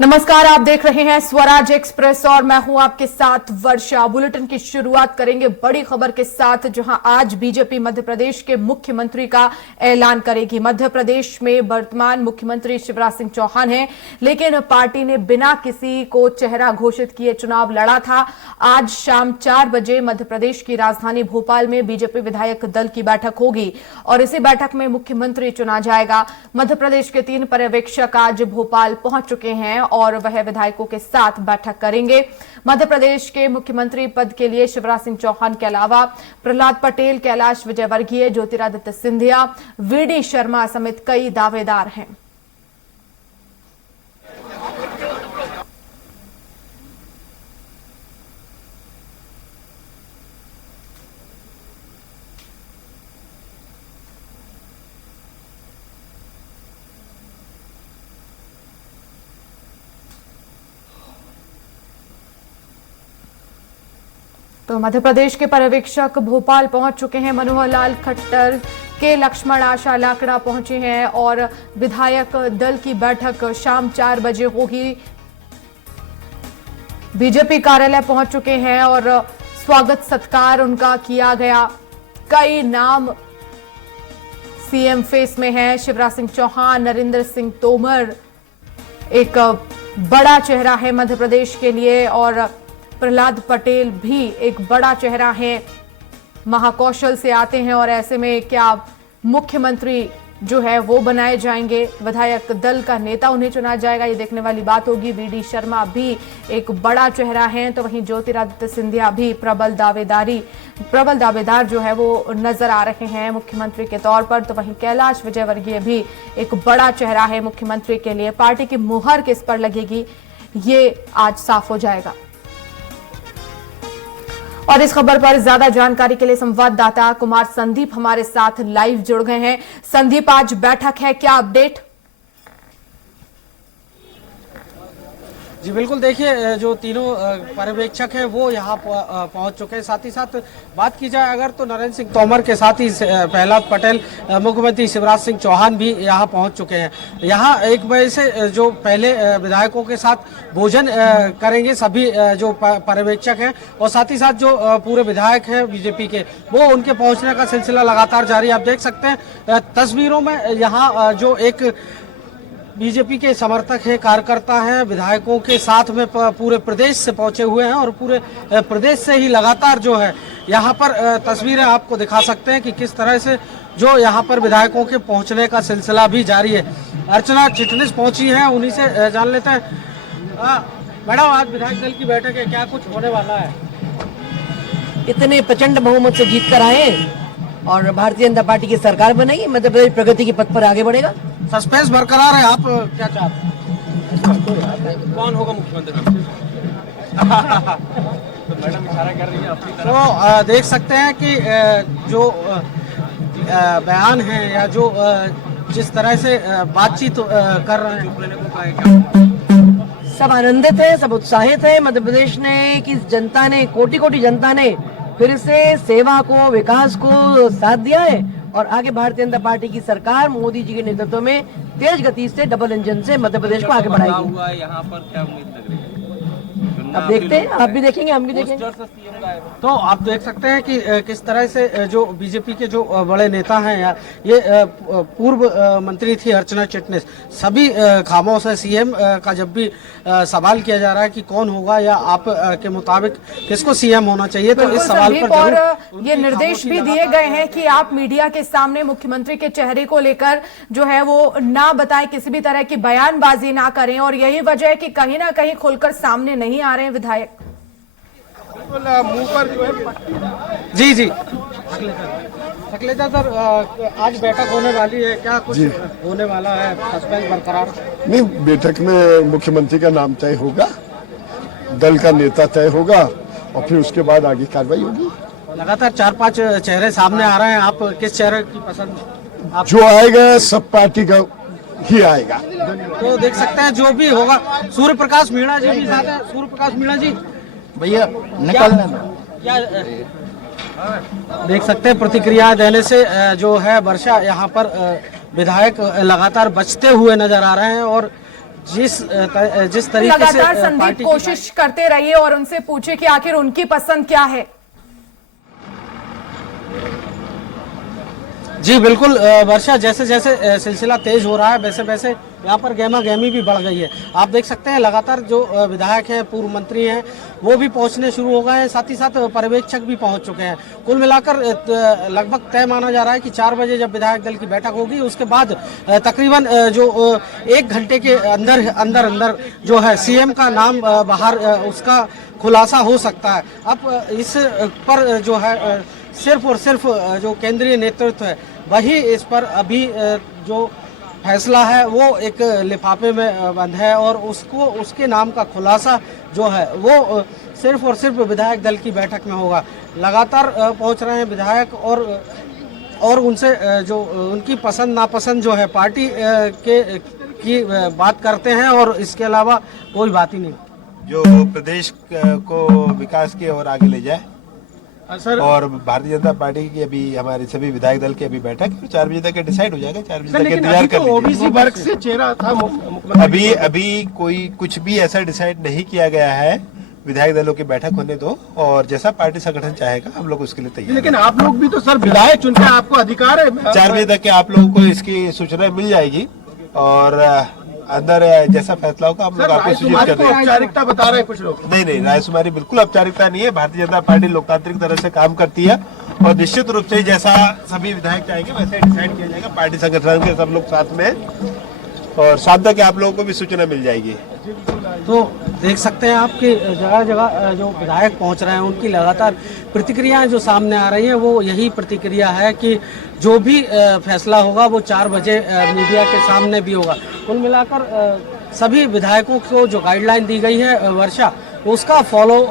नमस्कार, आप देख रहे हैं स्वराज एक्सप्रेस और मैं हूं आपके साथ वर्षा। बुलेटिन की शुरुआत करेंगे बड़ी खबर के साथ, जहां आज बीजेपी मध्य प्रदेश के मुख्यमंत्री का ऐलान करेगी। मध्य प्रदेश में वर्तमान मुख्यमंत्री शिवराज सिंह चौहान हैं, लेकिन पार्टी ने बिना किसी को चेहरा घोषित किए चुनाव लड़ा था। आज शाम 4 बजे मध्य प्रदेश की राजधानी भोपाल में बीजेपी विधायक दल की बैठक होगी और इसी बैठक में मुख्यमंत्री चुना जाएगा। मध्य प्रदेश के 3 पर्यवेक्षक आज भोपाल पहुंच चुके हैं और वह विधायकों के साथ बैठक करेंगे। मध्य प्रदेश के मुख्यमंत्री पद के लिए शिवराज सिंह चौहान के अलावा प्रहलाद पटेल, कैलाश विजयवर्गीय, ज्योतिरादित्य सिंधिया, वीडी शर्मा समेत कई दावेदार हैं। तो मध्य प्रदेश के पर्यवेक्षक भोपाल पहुंच चुके हैं। मनोहर लाल खट्टर के लक्ष्मण आशा लाकड़ा पहुंचे हैं और विधायक दल की बैठक शाम 4 बजे होगी। बीजेपी कार्यालय पहुंच चुके हैं और स्वागत सत्कार उनका किया गया। कई नाम सीएम फेस में हैं। शिवराज सिंह चौहान, नरेंद्र सिंह तोमर एक बड़ा चेहरा है मध्य प्रदेश के लिए और प्रहलाद पटेल भी एक बड़ा चेहरा है, महाकौशल से आते हैं और ऐसे में क्या मुख्यमंत्री जो है वो बनाए जाएंगे, विधायक दल का नेता उन्हें चुना जाएगा, ये देखने वाली बात होगी। वीडी शर्मा भी एक बड़ा चेहरा है, तो वहीं ज्योतिरादित्य सिंधिया भी प्रबल दावेदार जो है वो नजर आ रहे हैं मुख्यमंत्री के तौर पर। तो वहीं कैलाश विजयवर्गीय भी एक बड़ा चेहरा है मुख्यमंत्री के लिए। पार्टी की मुहर किस पर लगेगी ये आज साफ हो जाएगा। और इस खबर पर ज्यादा जानकारी के लिए संवाददाता कुमार संदीप हमारे साथ लाइव जुड़ गए हैं। संदीप, आज बैठक है, क्या अपडेट? जी बिल्कुल, देखिए जो तीनों पर्यवेक्षक हैं वो यहाँ पहुँच चुके हैं। साथ ही साथ बात की जाए अगर तो नरेंद्र सिंह तोमर के साथ ही प्रहलाद पटेल, मुख्यमंत्री शिवराज सिंह चौहान भी यहाँ पहुँच चुके हैं। यहाँ 1 बजे से जो पहले विधायकों के साथ भोजन करेंगे सभी जो पर्यवेक्षक हैं और साथ ही साथ जो पूरे विधायक हैं बीजेपी के, वो उनके पहुँचने का सिलसिला लगातार जारी। आप देख सकते हैं तस्वीरों में यहाँ जो एक बीजेपी के समर्थक हैं, कार्यकर्ता हैं, विधायकों के साथ में पूरे प्रदेश से पहुंचे हुए हैं और पूरे प्रदेश से ही लगातार जो है यहाँ पर तस्वीरें आपको दिखा सकते हैं कि किस तरह से जो यहाँ पर विधायकों के पहुंचने का सिलसिला भी जारी है। अर्चना चिटनिस पहुंची हैं, उन्हीं से जान लेते हैं। मैडम, आज विधायक दल की बैठक है, क्या कुछ होने वाला है? इतने प्रचंड बहुमत से जीत कर आए और भारतीय जनता पार्टी की सरकार बनेगी, मध्य प्रदेश प्रगति के पथ पर आगे बढ़ेगा। सस्पेंस बरकरार है, आप क्या चाहते हैं? कौन होगा मुख्यमंत्री? तो मैडम इशारा कर रही है अपनी तरफ। तो देख सकते हैं कि जो बयान है या जो जिस तरह से बातचीत कर रहे हैं, सब आनंदित है, सब उत्साहित है। मध्य प्रदेश ने की जनता ने, कोटि जनता ने फिर से सेवा को, विकास को साथ दिया है और आगे भारतीय जनता पार्टी की सरकार मोदी जी के नेतृत्व में तेज गति से डबल इंजन से मध्य प्रदेश को आगे बढ़ाएगी। यहाँ पर क्या उम्मीद लग रही है? अब देखते हैं, आप भी देखेंगे, हम भी देखेंगे। तो आप देख सकते हैं कि किस तरह से जो बीजेपी के जो बड़े नेता हैं, ये पूर्व मंत्री थी अर्चना चिटनिस, सभी खामोश है। सीएम का जब भी सवाल किया जा रहा है कि कौन होगा या आप के मुताबिक किसको सीएम होना चाहिए, तो इस सवाल पर और ये निर्देश भी दिए गए हैं कि आप मीडिया के सामने मुख्यमंत्री के चेहरे को लेकर जो है वो ना बताएं, किसी भी तरह की बयानबाजी ना करें और यही वजह है कि कहीं ना कहीं खुलकर सामने नहीं आ रहे हैं विधायक। मुंह पर जो है जी सकलेजा सर, आज बैठक होने वाली है, क्या कुछ होने वाला है? सस्पेंस बरकरार नहीं, बैठक में मुख्यमंत्री का नाम तय होगा, दल का नेता तय होगा और फिर उसके बाद आगे कार्रवाई होगी। लगातार 4-5 चेहरे सामने आ रहे हैं, आप किस चेहरे की पसंद? आप जो आएगा सब पार्टी का ही आएगा। तो देख सकते हैं जो भी होगा। सूर्य प्रकाश मीणा जी भी साथ है। सूर्य प्रकाश मीणा जी, भैया निकलने दो। क्या देख सकते हैं प्रतिक्रिया देने से जो है वर्षा यहाँ पर विधायक लगातार बचते हुए नजर आ रहे हैं और जिस तरीके से लगातार संदीप पार्टी कोशिश करते रहिए और उनसे पूछे कि आखिर उनकी पसंद क्या है। जी बिल्कुल वर्षा, जैसे जैसे सिलसिला तेज हो रहा है वैसे वैसे यहाँ पर गहमा गहमी भी बढ़ गई है। आप देख सकते हैं लगातार जो विधायक हैं, पूर्व मंत्री हैं, वो भी पहुंचने शुरू हो गए हैं, साथ ही साथ पर्यवेक्षक भी पहुंच चुके हैं। कुल मिलाकर लगभग तय माना जा रहा है कि 4 बजे जब विधायक दल की बैठक होगी उसके बाद तकरीबन जो 1 घंटे के अंदर जो है सीएम का नाम बाहर उसका खुलासा हो सकता है। अब इस पर जो है सिर्फ और सिर्फ जो केंद्रीय नेतृत्व है वही इस पर अभी जो फैसला है वो एक लिफाफे में बंद है और उसके नाम का खुलासा जो है वो सिर्फ और सिर्फ विधायक दल की बैठक में होगा। लगातार पहुंच रहे हैं विधायक और उनसे जो उनकी पसंद नापसंद जो है पार्टी की बात करते हैं और इसके अलावा कोई बात ही नहीं। जो प्रदेश को विकास की ओर आगे ले जाए सर, और भारतीय जनता पार्टी की अभी हमारे सभी विधायक दल की अभी बैठक 4 बजे तक डिसाइड हो जाएगा। 4 बजे तक इंतजार कर लीजिए। ओबीसी वर्ग से चेहरा था अभी कोई कुछ भी ऐसा डिसाइड नहीं किया गया है। विधायक दलों की बैठक होने दो और जैसा पार्टी संगठन चाहेगा हम लोग उसके लिए तैयार। लेकिन आप लोग भी तो सर विधायक चुनते हैं, आपको अधिकार है। 4 बजे तक के आप लोगों को इसकी सूचना मिल जाएगी और अंदर जैसा फैसला होगा हम लोग आपको सूचित कर देंगे। औपचारिकता बता रहे हैं कुछ लोग। नहीं, रायशुमारी बिल्कुल औपचारिकता नहीं है। भारतीय जनता पार्टी लोकतांत्रिक तरह से काम करती है और निश्चित रूप से जैसा सभी विधायक चाहेंगे वैसे डिसाइड किया जाएगा। पार्टी संगठन के सब लोग साथ में और शाम तक आप लोगों को भी सूचना मिल जाएगी। तो देख सकते हैं आपके जगह जगह जो विधायक पहुंच रहे हैं उनकी लगातार प्रतिक्रियाएं जो सामने आ रही हैं वो यही प्रतिक्रिया है कि जो भी फैसला होगा वो 4 बजे मीडिया के सामने भी होगा। कुल मिलाकर सभी विधायकों को जो गाइडलाइन दी गई है वर्षा, उसका फॉलो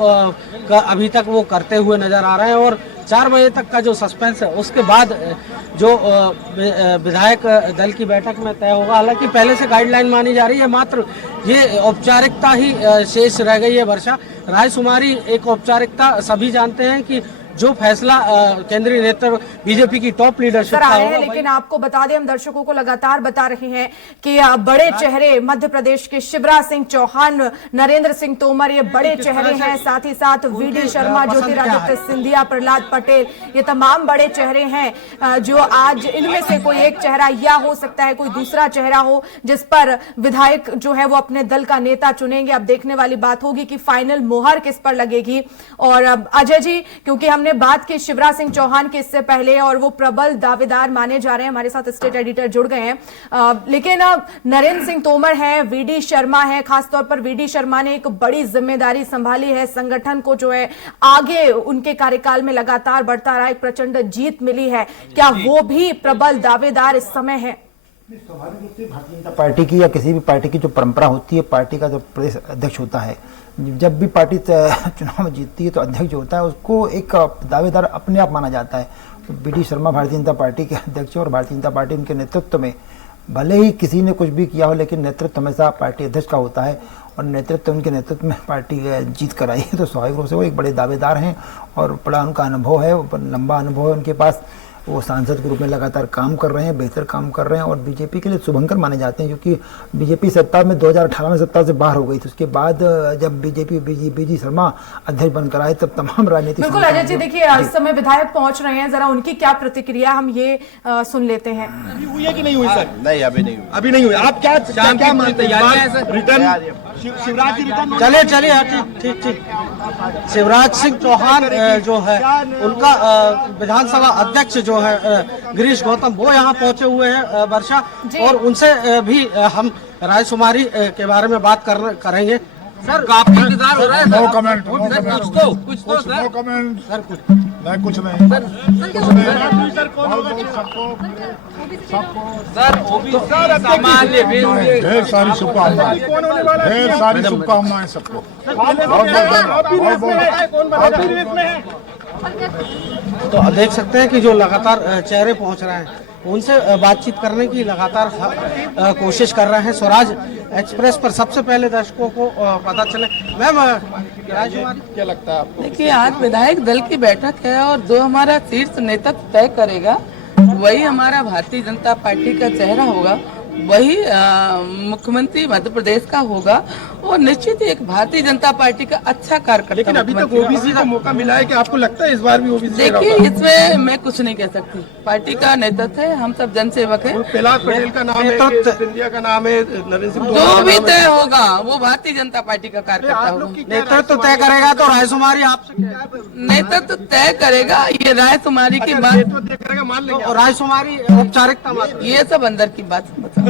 अभी तक वो करते हुए नजर आ रहे हैं और 4 बजे तक का जो सस्पेंस है उसके बाद जो विधायक दल की बैठक में तय होगा। हालांकि पहले से गाइडलाइन मानी जा रही है, मात्र ये औपचारिकता ही शेष रह गई है। वर्षा, रायशुमारी एक औपचारिकता सभी जानते हैं कि जो फैसला केंद्रीय नेतृत्व बीजेपी की टॉप लीडरशिप का होगा। लेकिन आपको बता दें, हम दर्शकों को लगातार बता रहे हैं कि बड़े चेहरे मध्य प्रदेश के शिवराज सिंह चौहान, नरेंद्र सिंह तोमर, ये बड़े चेहरे हैं। साथ ही साथ वीडी शर्मा, ज्योतिरादित्य सिंधिया, प्रहलाद पटेल, ये तमाम बड़े चेहरे हैं जो आज इनमें से कोई एक चेहरा या हो सकता है कोई दूसरा चेहरा हो जिस पर विधायक जो है वो अपने दल का नेता चुनेंगे। अब देखने वाली बात होगी कि फाइनल मोहर किस पर लगेगी। और अजय जी, क्योंकि हमने बात की शिवराज सिंह चौहान के इससे पहले और वो प्रबल दावेदार माने जा रहे हैं, हमारे साथ स्टेट एडिटर जुड़ गए हैं। लेकिन नरेंद्र सिंह तोमर है, वीडी शर्मा है, खासतौर पर वीडी शर्मा ने एक बड़ी जिम्मेदारी संभाली है, संगठन को जो है आगे उनके कार्यकाल में लगातार बढ़ता रहा, एक प्रचंड जीत मिली है। क्या वो भी प्रबल दावेदार इस समय है? स्वाभाविक रूप से भारतीय जनता पार्टी की या किसी भी पार्टी की जो परंपरा होती है, पार्टी का जो प्रदेश अध्यक्ष होता है, जब भी पार्टी चुनाव में जीतती है तो अध्यक्ष जो होता है उसको एक दावेदार अपने आप माना जाता है। तो वीडी शर्मा भारतीय जनता पार्टी के अध्यक्ष और भारतीय जनता पार्टी उनके नेतृत्व में, भले ही किसी ने कुछ भी किया हो लेकिन नेतृत्व हमेशा पार्टी अध्यक्ष का होता है और नेतृत्व उनके नेतृत्व में पार्टी जीत कर आई है। तो स्वाभाविक रूप से वो एक बड़े दावेदार हैं और बड़ा उनका अनुभव है, लंबा अनुभव है उनके पास। वो सांसद के रूप में लगातार काम कर रहे हैं, बेहतर काम कर रहे हैं और बीजेपी के लिए शुभंकर माने जाते हैं, क्योंकि बीजेपी सत्ता में 2018 में सत्ता से बाहर हो गई थी। उसके बाद जब बीडी शर्मा अध्यक्ष बनकर आए तब तमाम राजनीतिक। बिल्कुल अजय जी, देखिए इस समय विधायक पहुंच रहे हैं, जरा उनकी क्या प्रतिक्रिया हम ये सुन लेते हैं। अभी हुई है कि नहीं हुई सर? नहीं, अभी नहीं हुई। अभी नहीं हुई। आप क्या मानते हैं? Return Shivraj ji return? चलिए ठीक। शिवराज सिंह चौहान जो है उनका विधानसभा अध्यक्ष जो है गिरीश गौतम, वो यहाँ पहुंचे हुए हैं वर्षा, और उनसे भी हम रायशुमारी के बारे में बात करेंगे। सर काफी इंतजार हो रहा है। No comment. कुछ तो सर। नो कमेंट सर कुछ नहीं, कुछ नहीं सर ओबीसी सामान्य ढेर सारी शुभकामनाएं, ढेर सारी शुभकामनाएं सबको। तो देख सकते हैं कि जो लगातार चेहरे पहुंच रहे हैं उनसे बातचीत करने की लगातार कोशिश कर रहे हैं। स्वराज एक्सप्रेस पर सबसे पहले दर्शकों को पता चले। मैम, क्या लगता है आपको? देखिए, आज विधायक दल की बैठक है और जो हमारा शीर्ष नेतृत्व तय करेगा वही हमारा भारतीय जनता पार्टी का चेहरा होगा। वही मुख्यमंत्री मध्य प्रदेश का होगा और निश्चित ही एक भारतीय जनता पार्टी का अच्छा कार्यकर्ता। लेकिन अभी तक मुख्यमंत्री ओबीसी का मौका मिला है कि आपको लगता है इस बार भी ओबीसी देखिए, इसमें मैं कुछ नहीं कह सकती। पार्टी का नेतृत्व है, हम सब जनसेवक हैं। प्रहलाद पटेल का नाम है, सिंधिया का नाम है, नरेंद्र सिंह तोमर जो का भी नाम है। तय होगा वो भारतीय जनता पार्टी का कार्यकर्ता आप होगा। लोग की क्या नेतृत्व तय करेगा तो रायशुमारी आपसे क्या है? नेतृत्व तय करेगा, ये रायशुमारी की बात, नेतृत्व तय करेगा, मान लेंगे और रायशुमारी औपचारिकता मात्र। ये सब अंदर की बात बताओ।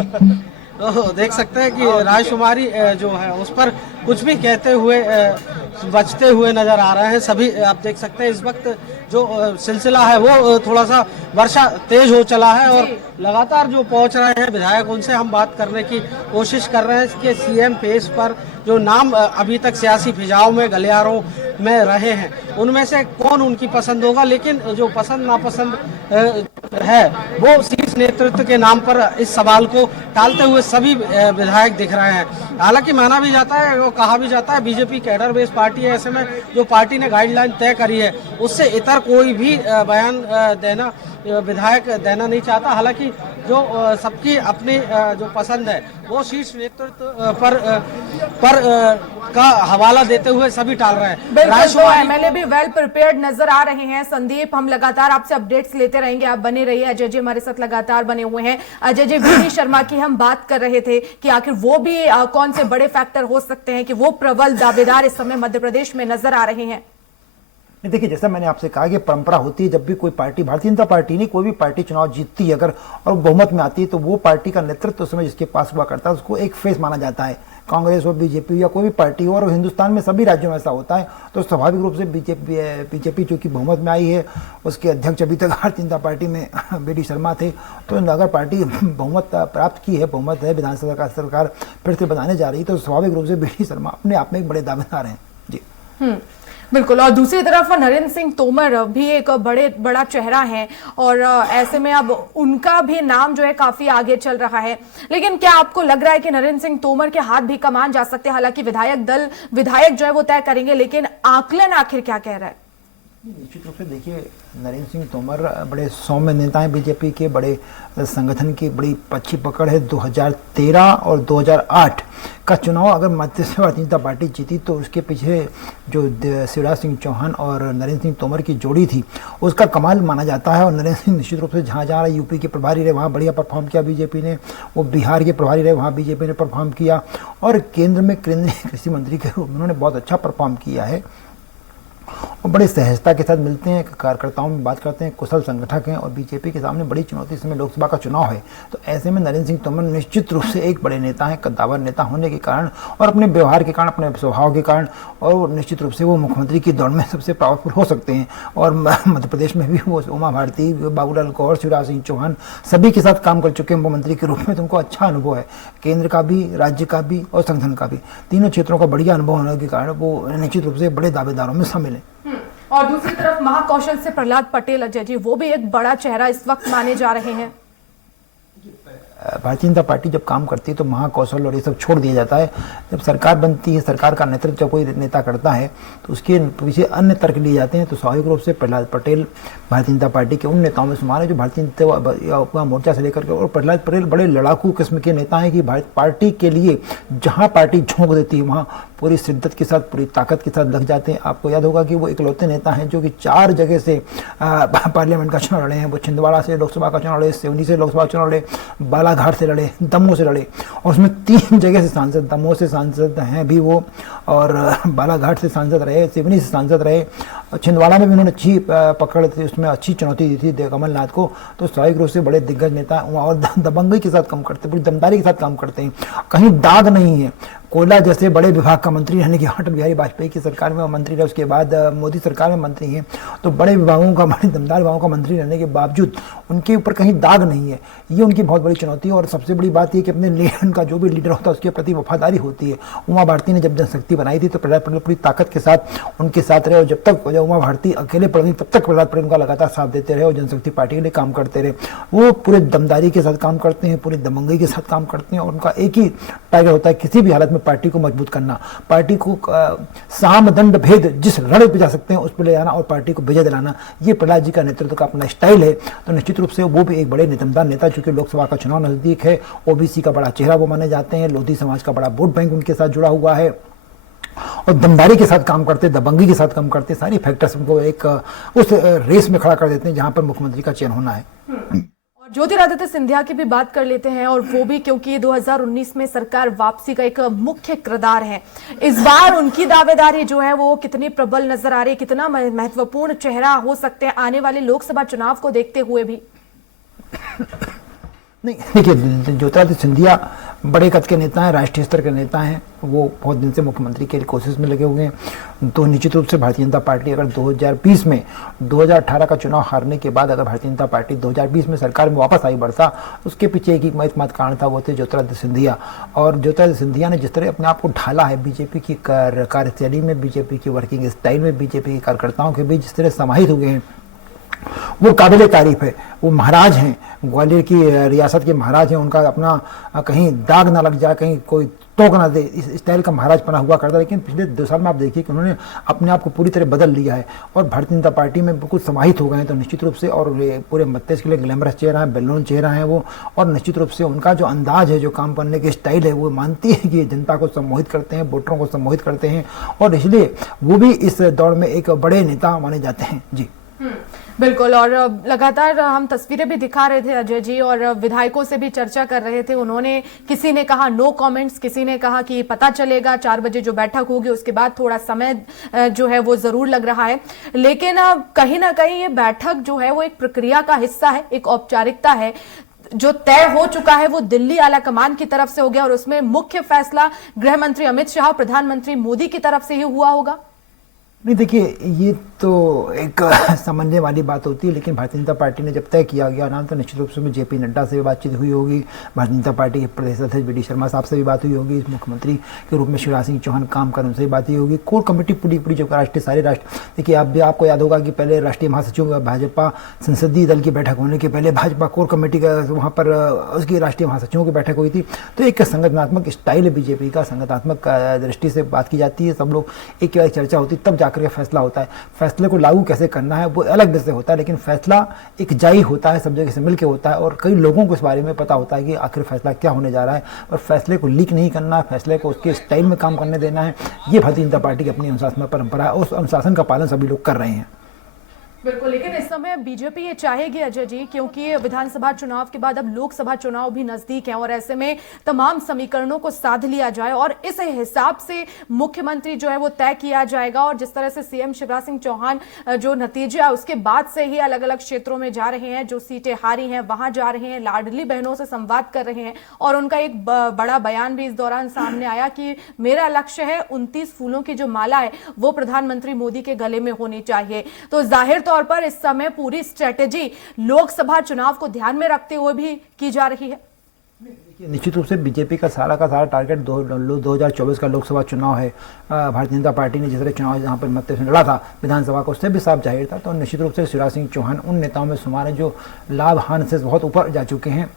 तो देख सकते हैं कि रायशुमारी जो है उस पर कुछ भी कहते हुए बचते हुए नजर आ रहे हैं सभी। आप देख सकते हैं इस वक्त जो सिलसिला है वो थोड़ा सा वर्षा तेज हो चला है और लगातार जो पहुंच रहे हैं विधायक उनसे हम बात करने की कोशिश कर रहे हैं कि सीएम फेस पर जो नाम अभी तक सियासी फिजाओं में गलियारों में रहे हैं उनमें से कौन उनकी पसंद होगा। लेकिन जो पसंद नापसंद है वो शीर्ष नेतृत्व के नाम पर इस सवाल को टालते हुए सभी विधायक दिख रहे हैं। हालांकि माना भी जाता है, वो कहा भी जाता है बीजेपी कैडर बेस पार्टी है, ऐसे में जो पार्टी ने गाइडलाइन तय करी है उससे इतर कोई भी बयान देना विधायक देना नहीं चाहता। हालांकि जो सबकी अपनी जो पसंद है वो शीर्ष नेतृत्व पर का हवाला देते हुए सभी टाल रहे हैं। बिल्कुल, तो एमएलए भी वेल प्रिपेयर्ड नजर आ रहे हैं। संदीप, हम लगातार आपसे अपडेट्स लेते रहेंगे, आप बने रहिए। अजय जी हमारे साथ लगातार बने हुए हैं। अजय जी, वीडी शर्मा की हम बात कर रहे थे कि आखिर वो भी कौन से बड़े फैक्टर हो सकते हैं कि वो प्रबल दावेदार इस समय मध्य प्रदेश में नजर आ रहे हैं। देखिए, जैसा मैंने आपसे कहा कि परंपरा होती है, जब भी कोई पार्टी, भारतीय जनता पार्टी नहीं, कोई भी पार्टी चुनाव जीतती है अगर और बहुमत में आती है तो वो पार्टी का नेतृत्व उस समय जिसके पास हुआ करता है उसको एक फेस माना जाता है। कांग्रेस हो, बीजेपी या कोई भी पार्टी हो, और हिंदुस्तान में सभी राज्यों में ऐसा होता है। तो स्वाभाविक रूप से बीजेपी जो कि बहुमत में आई है, उसके अध्यक्ष अभी तक भारतीय जनता पार्टी में वीडी शर्मा थे। तो अगर पार्टी बहुमत प्राप्त की है, बहुमत है, विधानसभा का सरकार फिर से बनाने जा रही है, तो स्वाभाविक रूप से वीडी शर्मा अपने आप में एक बड़े दावेदार हैं। जी बिल्कुल। और दूसरी तरफ नरेंद्र सिंह तोमर भी एक बड़ा चेहरा है और ऐसे में अब उनका भी नाम जो है काफी आगे चल रहा है। लेकिन क्या आपको लग रहा है कि नरेंद्र सिंह तोमर के हाथ भी कमान जा सकते हैं? हालांकि विधायक जो है वो तय करेंगे, लेकिन आकलन आखिर क्या कह रहा है? निश्चित रूप से देखिए, नरेंद्र सिंह तोमर बड़े सौम्य नेता हैं बीजेपी के, बड़े संगठन की बड़ी अच्छी पकड़ है। 2013 और 2008 का चुनाव अगर भारतीय जनता पार्टी जीती तो उसके पीछे जो शिवराज सिंह चौहान और नरेंद्र सिंह तोमर की जोड़ी थी उसका कमाल माना जाता है। और नरेंद्र सिंह निश्चित रूप से जहाँ जहाँ यूपी के प्रभारी रहे वहाँ बढ़िया परफॉर्म किया बीजेपी ने, वो बिहार के प्रभारी रहे वहाँ बीजेपी ने परफॉर्म किया, और केंद्र में केंद्रीय कृषि मंत्री के रूप में उन्होंने बहुत अच्छा परफॉर्म किया है और बड़े सहजता के साथ मिलते हैं, कार्यकर्ताओं में बात करते हैं, कुशल संगठक हैं। और बीजेपी के सामने बड़ी चुनौती इस समय लोकसभा का चुनाव है। तो ऐसे में नरेंद्र सिंह तोमर निश्चित रूप से एक बड़े नेता हैं, कद्दावर नेता होने के कारण और अपने व्यवहार के कारण, अपने स्वभाव के कारण, और निश्चित रूप से वो मुख्यमंत्री की दौड़ में सबसे पावरफुल हो सकते हैं। और मध्य प्रदेश में भी वो उमा भारती, बाबूलाल गौर, शिवराज सिंह चौहान सभी के साथ काम कर चुके हैं मुख्यमंत्री के रूप में, तो उनको अच्छा अनुभव है, केंद्र का भी, राज्य का भी और संगठन का भी, तीनों क्षेत्रों का बढ़िया अनुभव होने के कारण वो निश्चित रूप से बड़े दावेदारों में शामिल है। और दूसरी तरफ महाकौशल से प्रहलाद पटेल, अजय जी, वो भी एक बड़ा चेहरा इस वक्त माने जा रहे हैं। भारतीय जनता पार्टी जब काम करती है तो महाकौशल और ये सब छोड़ दिया जाता है। जब सरकार बनती है, सरकार का नेतृत्व जब कोई नेता करता है तो उसके पीछे अन्य तर्क लिए जाते हैं। तो स्वाभाविक रूप से प्रहलाद पटेल भारतीय जनता पार्टी के उन नेताओं में शुमार है जो भारतीय जनता मोर्चा से लेकर के, और प्रहलाद पटेल बड़े लड़ाकू किस्म के नेता हैं कि पार्टी के लिए जहाँ पार्टी झोंक देती है वहाँ पूरी शिद्दत के साथ, पूरी ताकत के साथ लग जाते हैं। आपको याद होगा कि वो इकलौते नेता हैं जो कि 4 जगह से पार्लियामेंट का चुनाव लड़े हैं। वो छिंदवाड़ा से लोकसभा का चुनाव लड़े, सिवनी से लोकसभा चुनाव लड़े, बालाघाट से लड़े, दमोह से लड़े, और उसमें 3 जगह से सांसद, दमोह से सांसद हैं भी वो, और बालाघाट से सांसद रहे, सिवनी से सांसद रहे, छिंदवाड़ा में भी उन्होंने अच्छी पकड़ थी, उसमें अच्छी चुनौती दी थी कमलनाथ को। तो स्वाभाविक रूप से बड़े दिग्गज नेता और दबंगई के साथ काम करते, पूरी दमदारी के साथ काम करते हैं, कहीं दाग नहीं है। कोयला जैसे बड़े विभाग का मंत्री रहने की, अटल बिहारी वाजपेयी की सरकार में मंत्री रहे, उसके बाद मोदी सरकार में मंत्री हैं, तो बड़े विभागों का, बड़े दमदार विभागों का मंत्री रहने के बावजूद उनके ऊपर कहीं दाग नहीं है। ये उनकी बहुत बड़ी चुनौती है। और सबसे बड़ी बात ये कि अपने उनका जो भी लीडर होता है उसके प्रति वफादारी होती है। उमा भारती ने जब जनशक्ति बनाई थी तो प्रहलाद पटेल पूरी ताकत के साथ उनके साथ रहे, और जब तक उमा भारती अकेले पड़ गई तब तक प्रहलाद पटेल उनका लगातार साथ देते रहे और जनशक्ति पार्टी के लिए काम करते रहे। वो पूरे दमदारी के साथ काम करते हैं, पूरी दबंगई के साथ काम करते हैं, और उनका एक ही टारगेट होता है किसी भी हालत में पार्टी को मजबूत करना, पार्टी को साम दंड भेद जिस रण पे जा सकते हैं उस पर ले जाना और पार्टी को विजय दिलाना, ये प्रहलाद जी का नेतृत्व का अपना स्टाइल है। तो निश्चित रूप से वो भी एक बड़े नितंबदार नेता, चूंकि लोकसभा का चुनाव नजदीक है, ओबीसी का बड़ा चेहरा वो माने जाते हैं, लोधी समाज का बड़ा वोट बैंक उनके साथ जुड़ा हुआ है और दमदारी के साथ काम करते, दबंगी के साथ काम करते, सारी फैक्टर्स उनको एक उस रेस में खड़ा कर देते हैं जहां पर मुख्यमंत्री का चयन होना है। और ज्योतिरादित्य सिंधिया की भी बात कर लेते हैं, और वो भी क्योंकि 2019 में सरकार वापसी का एक मुख्य किरदार है। इस बार उनकी दावेदारी जो है वो कितनी प्रबल नजर आ रही है, कितना महत्वपूर्ण चेहरा हो सकते हैं आने वाले लोकसभा चुनाव को देखते हुए भी? नहीं, देखिए, ज्योतिरादित्य सिंधिया बड़े कद के नेता हैं, राष्ट्रीय स्तर के नेता हैं, वो बहुत दिन से मुख्यमंत्री के कोशिश में लगे हुए हैं। तो निश्चित रूप से भारतीय जनता पार्टी अगर 2020 में 2018 का चुनाव हारने के बाद अगर भारतीय जनता पार्टी 2020 में सरकार में वापस आई बढ़ता, उसके पीछे एक एकमात्र कारण था, वो थे ज्योतिरादित्य सिंधिया। और ज्योतिरादित्य सिंधिया ने जिस तरह अपने आप को ढाला है बीजेपी की कार्यशैली में, बीजेपी की वर्किंग स्टाइल में, बीजेपी के कार्यकर्ताओं के बीच जिस तरह समाहित हो गए हैं, वो काबिले तारीफ है। वो महाराज हैं, ग्वालियर की रियासत के महाराज हैं, उनका अपना कहीं दाग ना लग जाए, कहीं कोई टोक ना दे, इस स्टाइल का महाराज बना हुआ करता। लेकिन पिछले 2 साल में आप देखिए कि उन्होंने अपने आप को पूरी तरह बदल लिया है और भारतीय जनता पार्टी में बिल्कुल समाहित हो गए हैं। तो निश्चित रूप से और पूरे मस्तिष्क के लिए ग्लैमरस चेहरा है, बेलून चेहरा है वो, और निश्चित रूप से उनका जो अंदाज है, जो काम करने के स्टाइल है, वो मानती है कि जनता को सम्मोहित करते हैं, वोटरों को सम्मोहित करते हैं, और इसलिए वो भी इस दौड़ में एक बड़े नेता माने जाते हैं। जी बिल्कुल, और लगातार हम तस्वीरें भी दिखा रहे थे अजय जी, और विधायकों से भी चर्चा कर रहे थे। उन्होंने, किसी ने कहा नो कमेंट्स, किसी ने कहा कि पता चलेगा 4 बजे जो बैठक होगी उसके बाद थोड़ा समय जो है वो जरूर लग रहा है। लेकिन कहीं ना कहीं ये बैठक जो है वो एक प्रक्रिया का हिस्सा है, एक औपचारिकता है। जो तय हो चुका है वो दिल्ली आला कमान की तरफ से हो गया और उसमें मुख्य फैसला गृह मंत्री अमित शाह, प्रधानमंत्री मोदी की तरफ से ही हुआ होगा। नहीं, देखिए, ये तो एक समझने वाली बात होती है, लेकिन भारतीय जनता पार्टी ने जब तय किया गया नाम, तो निश्चित रूप से जेपी नड्डा से भी बातचीत हुई होगी, भारतीय जनता पार्टी के प्रदेश अध्यक्ष बी डी शर्मा साहब से भी बात हुई होगी, मुख्यमंत्री के रूप में शिवराज सिंह चौहान काम कर उनसे भी बात हुई होगी, कोर कमेटी पूरी जो सारे राष्ट्र, देखिए आपको याद होगा कि पहले राष्ट्रीय महासचिव भाजपा संसदीय दल की बैठक होने के पहले भाजपा कोर कमेटी का वहाँ पर उसकी राष्ट्रीय महासचिवों की बैठक हुई थी। तो एक संगठनात्मक स्टाइल है बीजेपी का, संगठनात्मक दृष्टि से बात की जाती है, सब लोग एक चर्चा होती है, तब जाकर के फैसला होता है। फैसले को लागू कैसे करना है वो अलग विषय होता है, लेकिन फैसला एक जायज होता है, सब जगह से मिलकर होता है, और कई लोगों को इस बारे में पता होता है कि आखिर फैसला क्या होने जा रहा है, और फैसले को लीक नहीं करना है, फैसले को उसके स्टाइल में काम करने देना है। ये भारतीय जनता पार्टी की अपनी अनुशासन परंपरा है, उस अनुशासन का पालन सभी लोग कर रहे हैं। बिल्कुल, लेकिन इस समय बीजेपी ये चाहेगी अजय जी, क्योंकि विधानसभा चुनाव के बाद अब लोकसभा चुनाव भी नजदीक है, और ऐसे में तमाम समीकरणों को साध लिया जाए और इस हिसाब से मुख्यमंत्री जो है वो तय किया जाएगा। और जिस तरह से सीएम शिवराज सिंह चौहान जो नतीजे है उसके बाद से ही अलग अलग क्षेत्रों में जा रहे हैं, जो सीटें हारी हैं वहां जा रहे हैं, लाडली बहनों से संवाद कर रहे हैं, और उनका एक बड़ा बयान भी इस दौरान सामने आया कि मेरा लक्ष्य है 29 फूलों की जो माला है वो प्रधानमंत्री मोदी के गले में होनी चाहिए। तो जाहिर तौर पर इस समय पूरी स्ट्रेटेजी लोकसभा चुनाव को ध्यान में रखते हुए भी की जा रही है। निश्चित रूप से बीजेपी का सारा टारगेट 2024 का लोकसभा चुनाव है। भारतीय जनता पार्टी ने जिस तरह चुनाव जहां पर मत से लड़ा था विधानसभा को, उससे भी साफ जाहिर था। तो निश्चित रूप से शिवराज सिंह चौहान उन नेताओं में शुमार है जो लाभ हानि से बहुत ऊपर जा चुके हैं।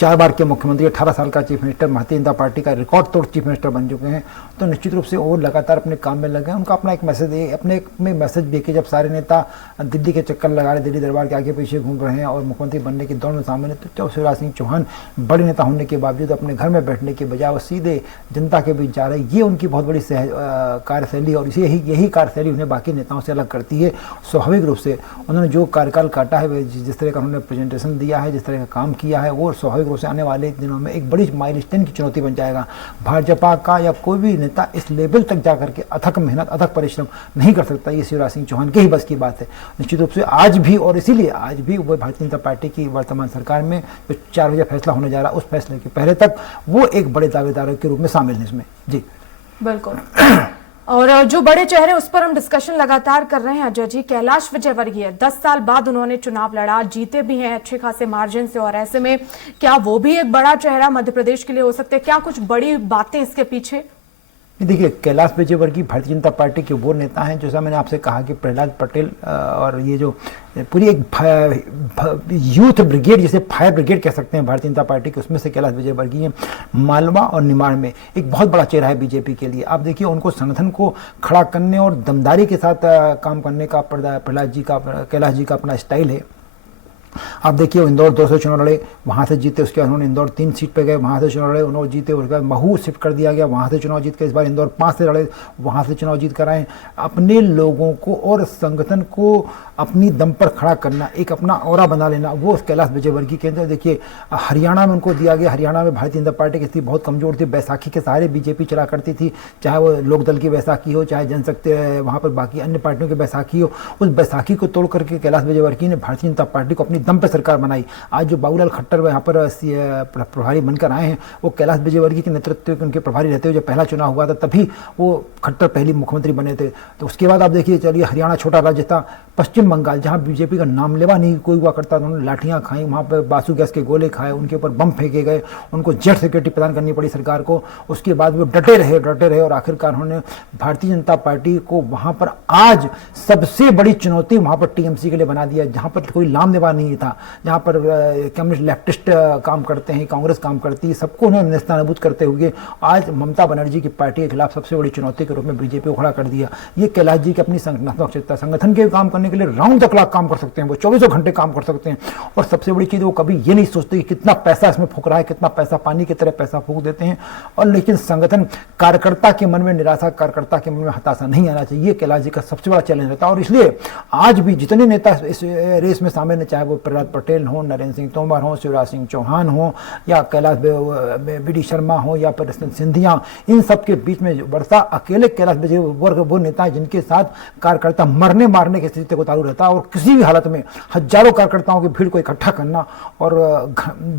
4 बार के मुख्यमंत्री, 18 साल का chief minister, Bharatiya Janata party का रिकॉर्ड तोड़ चीफ मिनिस्टर बन चुके हैं। तो निश्चित रूप से वो लगातार अपने काम में लगे हैं। उनका अपना एक मैसेज, अपने में मैसेज देके जब सारे नेता दिल्ली के चक्कर लगा रहे, दिल्ली दरबार के आगे पीछे घूम रहे हैं और मुख्यमंत्री बनने की दौड़ में शामिल है, तो शिवराज सिंह चौहान बड़े नेता होने के बावजूद अपने घर में बैठने के बजाय वो सीधे जनता के बीच जा रहे हैं। ये उनकी बहुत बड़ी कार्यशैली, और यही कार्यशैली उन्हें बाकी नेताओं से अलग करती है। स्वाभाविक रूप से उन्होंने जो कार्यकाल काटा है, जिस तरह का उन्होंने प्रेजेंटेशन दिया है, जिस तरह का काम किया है, वो स्वाभाविक रूप से आने वाले दिनों में एक बड़ी माइलस्टोन की चुनौती बन जाएगा। भाजपा का या कोई भी नेता इस लेवल तक जाकर के अथक मेहनत, अथक परिश्रम नहीं कर सकता। ये शिवराज सिंह चौहान के ही बस की बात है निश्चित रूप से आज भी, और इसीलिए आज भी वो भारतीय जनता पार्टी की वर्तमान सरकार में जो 4 बजे फैसला होने जा रहा है, उस फैसले के पहले तक वो एक बड़े दावेदार के रूप में शामिल है इसमें। जी बिल्कुल। और जो बड़े चेहरे उस पर हम डिस्कशन लगातार कर रहे हैं अजय जी। कैलाश विजयवर्गीय 10 साल बाद उन्होंने चुनाव लड़ा, जीते भी हैं अच्छे खासे मार्जिन से, और ऐसे में क्या वो भी एक बड़ा चेहरा मध्य प्रदेश के लिए हो सकते हैं? क्या कुछ बड़ी बातें इसके पीछे? देखिए, कैलाश विजयवर्गीय भारतीय जनता पार्टी के वो नेता हैं, जैसा मैंने आपसे कहा कि प्रहलाद पटेल और ये जो पूरी एक यूथ ब्रिगेड, जिसे फायर ब्रिगेड कह सकते हैं भारतीय जनता पार्टी के, उसमें से कैलाश विजयवर्गीय मालवा और निमाड़ में एक बहुत बड़ा चेहरा है बीजेपी के लिए। आप देखिए, उनको संगठन को खड़ा करने और दमदारी के साथ काम करने का कैलाश जी का अपना स्टाइल है। आप देखिए, वो इंदौर 2 से चुनाव लड़े, वहाँ से जीते, उसके बाद उन्होंने इंदौर 3 सीट पे गए, वहाँ से चुनाव लड़े, उन्होंने जीते, उसके बाद महू शिफ्ट कर दिया गया, वहाँ से चुनाव जीत के इस बार इंदौर 5 से लड़े, वहाँ से चुनाव जीत कर आए। अपने लोगों को और संगठन को अपनी दम पर खड़ा करना, एक अपना ऑरा बना लेना, वो कैलाश विजयवर्गीय के अंदर। देखिए, हरियाणा में उनको दिया गया, हरियाणा में भारतीय जनता पार्टी की स्थिति बहुत कमजोर थी, बैसाखी के सहारे बीजेपी चला करती थी, चाहे वो लोकदल की बैसाखी हो, चाहे जनशक्ति वहाँ पर बाकी अन्य पार्टियों की बैसाखी हो। उस बैसाखी को तोड़ करके कैलाश विजयवर्गीय ने भारतीय जनता पार्टी को अपनी दम पर सरकार बनाई। आज जो बाबूलाल खट्टर यहाँ पर प्रभारी बनकर आए हैं, वो कैलाश विजयवर्गीय के नेतृत्व के उनके प्रभारी रहते हुए, जब पहला चुनाव हुआ था तभी वो खट्टर पहली मुख्यमंत्री बने थे। तो उसके बाद आप देखिए, चलिए, हरियाणा छोटा राज्य था, पश्चिम बंगाल जहाँ बीजेपी का नाम लेवा नहीं कोई हुआ करता था, उन्होंने लाठियाँ खाई, वहाँ पर बासु गैस के गोले खाए, उनके ऊपर बम फेंके गए, उनको जेट सिक्योरिटी प्रदान करनी पड़ी सरकार को। उसके बाद वो डटे रहे और आखिरकार उन्होंने भारतीय जनता पार्टी को वहाँ पर आज सबसे बड़ी चुनौती वहाँ पर टीएमसी के लिए बना दिया, जहाँ पर कोई लाम लेवा नहीं था, जहाँ पर कम्युनिस्ट लेफ्टिस्ट काम करते हैं, कांग्रेस काम करती है, सबको उन्होंने नेस्तनाबूद करते हुए आज ममता बनर्जी की पार्टी के खिलाफ सबसे बड़ी चुनौती के रूप में बीजेपी को खड़ा कर दिया। ये कैलाश जी की अपनी संगठनात्मक क्षमता, संगठन के काम करने के लिए राउंड द क्लॉक काम कर सकते हैं, वो 24 घंटे काम कर सकते हैं। और सबसे बड़ी चीज़, वो कभी ये नहीं सोचते कि कितना पैसा इसमें फूक रहा है, कितना पैसा पानी की तरह पैसा फूक देते हैं। और लेकिन संगठन कार्यकर्ता के मन में निराशा, कार्यकर्ता के मन में हताशा नहीं आना चाहिए, ये कैलाश जी का सबसे बड़ा चैलेंज रहता है। और इसलिए आज भी जितने नेता इस रेस में शामिल हैं, चाहे वो प्रहलाद पटेल हो, नरेंद्र सिंह तोमर हो, शिवराज सिंह चौहान हो, या कैलाश वी शर्मा हो, या पर सिंधिया, इन सब के बीच में वर्षा अकेले कैलाश विजयवर्गीय वो नेता है जिनके साथ कार्यकर्ता मरने मारने की स्थिति को उतारू रहता है। और किसी भी हालत में हजारों कार्यकर्ताओं की भीड़ को इकट्ठा करना और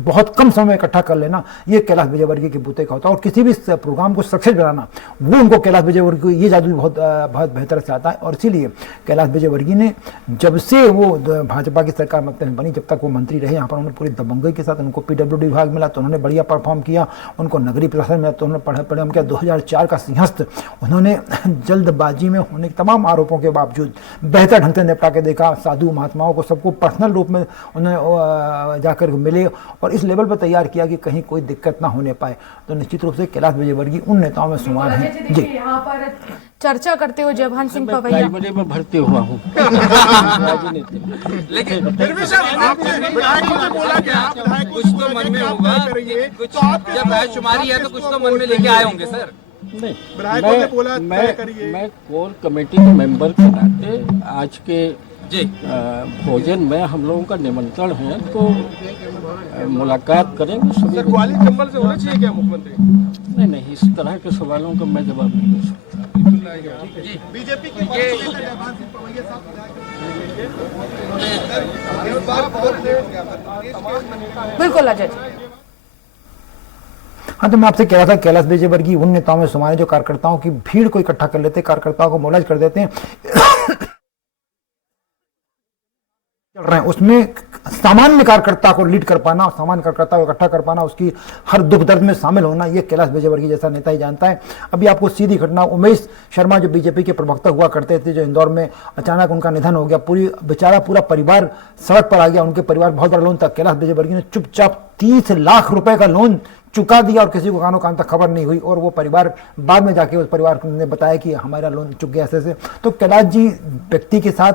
बहुत कम समय में इकट्ठा कर लेना, ये कैलाश विजयवर्गीय के बूते का होता है। और किसी भी प्रोग्राम को सक्सेस बनाना, वो उनको कैलाश विजयवर्गीय ये जादू बहुत बेहतर से आता है। और इसीलिए कैलाश विजयवर्गीय ने जब से वो भाजपा की सरकार में बनी, जब तक वो मंत्री रहे, यहाँ पर उन्होंने पूरी दबंगई के साथ, उनको पीडब्ल्यूडी विभाग मिला तो उन्होंने बढ़िया परफॉर्म किया, उनको नगरीय प्रशासन मिला तो उन्होंने परफॉर्म किया। 2004 का सिंहस्थ उन्होंने जल्दबाजी में होने के तमाम आरोपों के बावजूद बेहतर ढंग से निपटा के देखा। साधु महात्माओं को सबको पर्सनल रूप में उन्हें जाकर मिले और इस लेवल पर तैयार किया कि कहीं कोई दिक्कत ना होने पाए। तो निश्चित रूप से कैलाश विजयवर्गीय उन नेताओं में शुमार हैं। जी, यहाँ पर चर्चा करते हुए जयभान सिंह पवैया, प्राइमरी में भर्ती हुआ हूँ लेकिन फिर भी सर, आपने विधायकों ने बोला कि आप कुछ तो मन में होगा, कुछ जब रायशुमारी है तो कुछ तो मन में लेके आए होंगे सर। नहीं, मैं कोर कमेटी के मेंबर के नाते आज के भोजन में हम लोगों का निमंत्रण है, तो मुलाकात करेंगे सभी। ग्वालियर चंबल से होना चाहिए क्या मुख्यमंत्री? नहीं, इस तरह के सवालों का मैं जवाब नहीं दे सकता। बीजेपी के बिल्कुल अजय जी। हाँ, तो मैं आपसे कह रहा था, कैलाश विजयवर्गीय उन नेताओं में शुमार है जो कार्यकर्ताओं की भीड़ को इकट्ठा कर लेते हैं, कार्यकर्ताओं को मोलाइज कर देते हैं। चल रहे हैं उसमें सामान्य कार्यकर्ता को लीड कर पाना, सामान्य कार्यकर्ता को इकट्ठा कर पाना, उसकी हर दुख दर्द में शामिल होना, ये कैलाश विजयवर्गीय जैसा नेता ही जानता है। अभी आपको सीधी घटना, उमेश शर्मा जो बीजेपी के प्रवक्ता हुआ करते थे, जो इंदौर में अचानक उनका निधन हो गया, पूरा परिवार सड़क पर आ गया, उनके परिवार बहुत बड़ा लोन था। कैलाश विजयवर्गीय ने चुपचाप 30 लाख रुपए का लोन चुका दिया और किसी को कानो कान तक खबर नहीं हुई। और वो परिवार बाद में जाके उस परिवार ने बताया कि हमारा लोन चुक गया ऐसे। तो कैलाश जी व्यक्ति के साथ,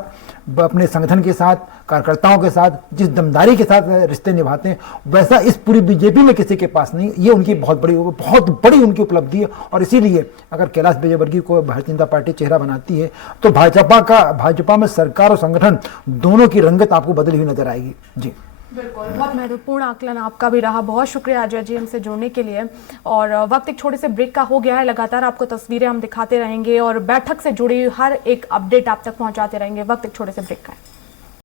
अपने संगठन के साथ, कार्यकर्ताओं के साथ जिस दमदारी के साथ रिश्ते निभाते हैं, वैसा इस पूरी बीजेपी में किसी के पास नहीं। ये उनकी बहुत बड़ी उनकी उपलब्धि है। और इसीलिए अगर कैलाश विजयवर्गीय को भारतीय जनता पार्टी चेहरा बनाती है तो भाजपा में सरकार और संगठन दोनों की रंगत आपको बदली हुई नजर आएगी। जी बिल्कुल, बहुत महत्वपूर्ण आकलन आपका भी रहा। बहुत शुक्रिया अजय जी हमसे जुड़ने के लिए। और वक्त एक छोटे से ब्रेक का हो गया है, लगातार आपको तस्वीरें हम दिखाते रहेंगे और बैठक से जुड़ी हर एक अपडेट आप तक पहुंचाते रहेंगे। वक्त एक छोटे से ब्रेक का है।